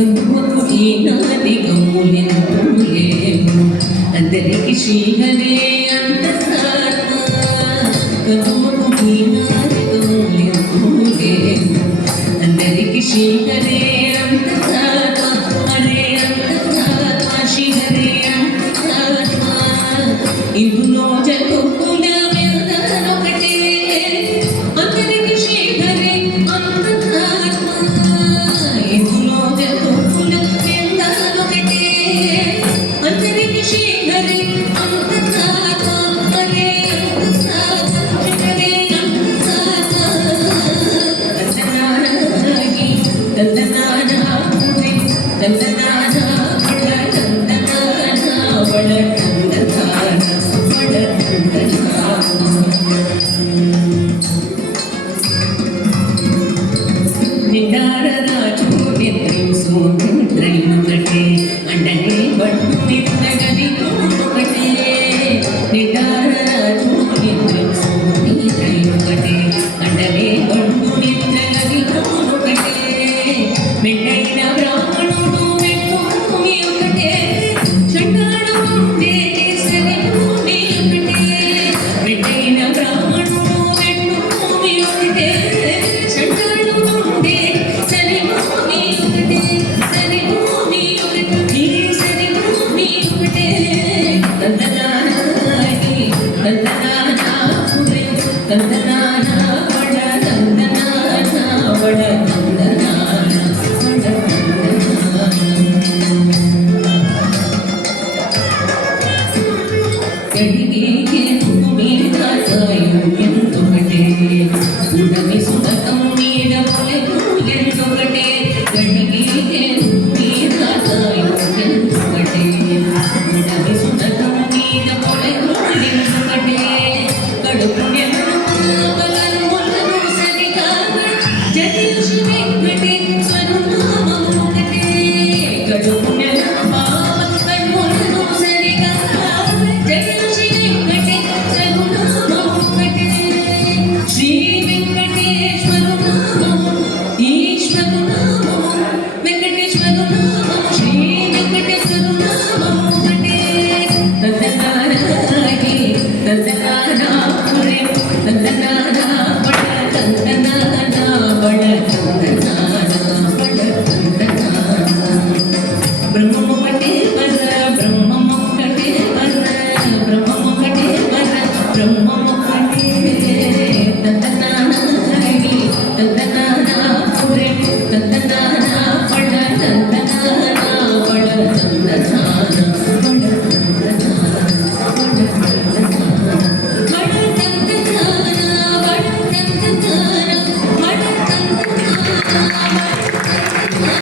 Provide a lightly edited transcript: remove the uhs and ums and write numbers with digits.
గంగువకు ఈనాటి గమ్ములెందుకు లేవు అందరికి శ్రీహరే అంతరాత్మ గంగువకు ఈనాటి గమ్ములెందుకు లేవు అందరికి శ్రీహరే అంతరాత్మ హరే అంతరాత్మ శ్రీహరే అంతరాత్మ ఇందులో జగముల ఒకటే అందరికి శ్రీహరే అంతరాత్మ ఇందులో జగముల ఒకటే అందరికి శ్రీహరే అంతరాత్మ హరే అంతరాత్మ హరే అంతరాత్మ దందనాగి దందనానాపురి దందనాన బడ దందనాన బడ దందనాన బడ దందనాన నిండార రాజు నిద్రం సూత్రం ఒకటే అండనే బట్టు నిద్రగది ఒకటే నిండార రాజు నిద్రం సూత్రం ఒకటే అండనే బట్టు నిద్రగది ఒకటే మెండైన బ్రాహ్మణుడు వెట్టుమి ఒకటే చండాడు ఉండే సరి భూమి ఒకటే మెండైన బ్రాహ్మణుడు వెట్టుమి ఒకటే చండాడు ఉండే సరి భూమి ఒకటే సరి భూమి ఒకటే సరి భూమి ఒకటే దందనాని దందనానా పురి దందనానా బడ దందనానా బడ